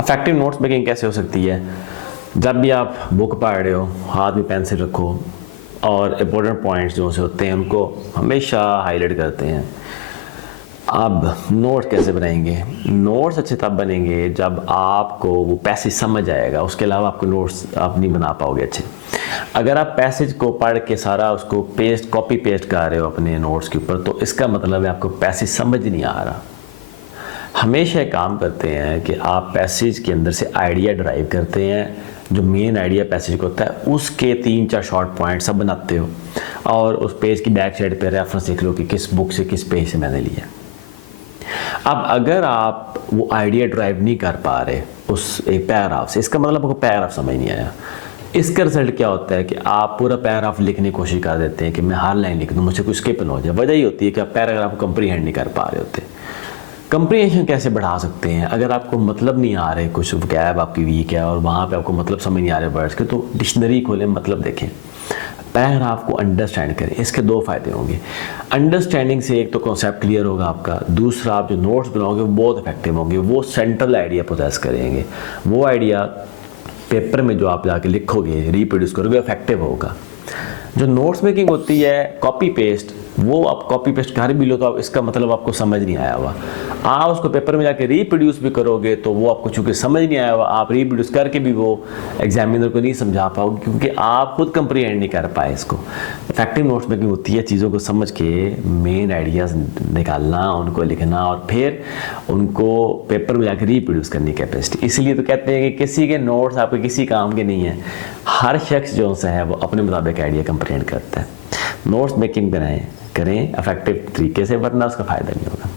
Effective notes making कैसे हो सकती है? जब भी आप बुक पढ़ रहे हो, हाथ में पेंसिल रखो और इम्पोर्टेंट पॉइंट्स जो से होते हैं उनको हमेशा हाईलाइट करते हैं। अब नोट्स कैसे बनाएंगे? नोट्स अच्छे तब बनेंगे जब आपको वो पैसेज समझ आएगा, उसके अलावा आपको नोट्स आप नहीं बना पाओगे अच्छे। अगर आप पैसेज को पढ़ के सारा उसको कॉपी पेस्ट कर रहे हो अपने नोट्स के ऊपर, तो इसका मतलब है आपको पैसेज समझ नहीं आ रहा। हमेशा एक काम करते हैं कि आप पैसेज के अंदर से आइडिया ड्राइव करते हैं, जो मेन आइडिया पैसेज का होता है उसके 3-4 शॉर्ट पॉइंट सब बनाते हो और उस पेज की बैक साइड पे रेफरेंस लिख लो कि किस बुक से किस पेज से मैंने लिया। अब अगर आप वो आइडिया ड्राइव नहीं कर पा रहे उस एक पैराग्राफ से, इसका मतलब आपको पैराग्राफ समझ नहीं आया। इसका रिजल्ट क्या होता है कि आप पूरा पैराग्राफ लिखने की कोशिश कर देते हैं कि मैं हर लाइन लिख दूँ, मुझसे कुछ स्किप ना हो जाए। वजह ये होती है कि आप पैराग्राफ को कंप्रीहेंड नहीं कर पा रहे होते। कंप्रीहेंशन कैसे बढ़ा सकते हैं? अगर आपको मतलब नहीं आ रहे, कुछ वोकैब आपकी वीक है और वहाँ पे आपको मतलब समझ नहीं आ रहे वर्ड्स के, तो डिक्शनरी खोलें, मतलब देखें, पैराग्राफ को अंडरस्टैंड करें। इसके 2 फ़ायदे होंगे। अंडरस्टैंडिंग से एक तो कॉन्सेप्ट क्लियर होगा आपका, दूसरा आप जो नोट्स बनाओगे वो बहुत इफेक्टिव होंगे, वो सेंट्रल आइडिया पोजेस करेंगे, वो आइडिया पेपर में जो आप जाके लिखोगे, रिप्रोड्यूस करोगे, इफेक्टिव होगा। जो नोट्स मेकिंग होती है कॉपी पेस्ट, वो आप कॉपी पेस्ट कर भी लो तो इसका मतलब आपको समझ नहीं आया हुआ, आप उसको पेपर में जाके रीप्रोड्यूस भी करोगे तो वो आपको चूंकि समझ नहीं आया हुआ, आप रीप्रोड्यूस करके भी वो एग्जामिनर को नहीं समझा पाओगे क्योंकि आप खुद कंप्रीहेंड नहीं कर पाए इसको। इफेक्टिव नोट्स मेकिंग होती है चीज़ों को समझ के मेन आइडियाज़ निकालना, उनको लिखना और फिर उनको पेपर में जाकर रीप्रोड्यूस करने की कैपेसिटी। इसलिए तो कहते हैं कि किसी के नोट्स आपके किसी काम के नहीं है, हर शख्स जो सा है वो अपने मुताबिक आइडिया कंप्रीहेंड करता है। नोट्स मेकिंग बनाएं, करें इफेक्टिव तरीके से, वरना उसका फ़ायदा नहीं होगा।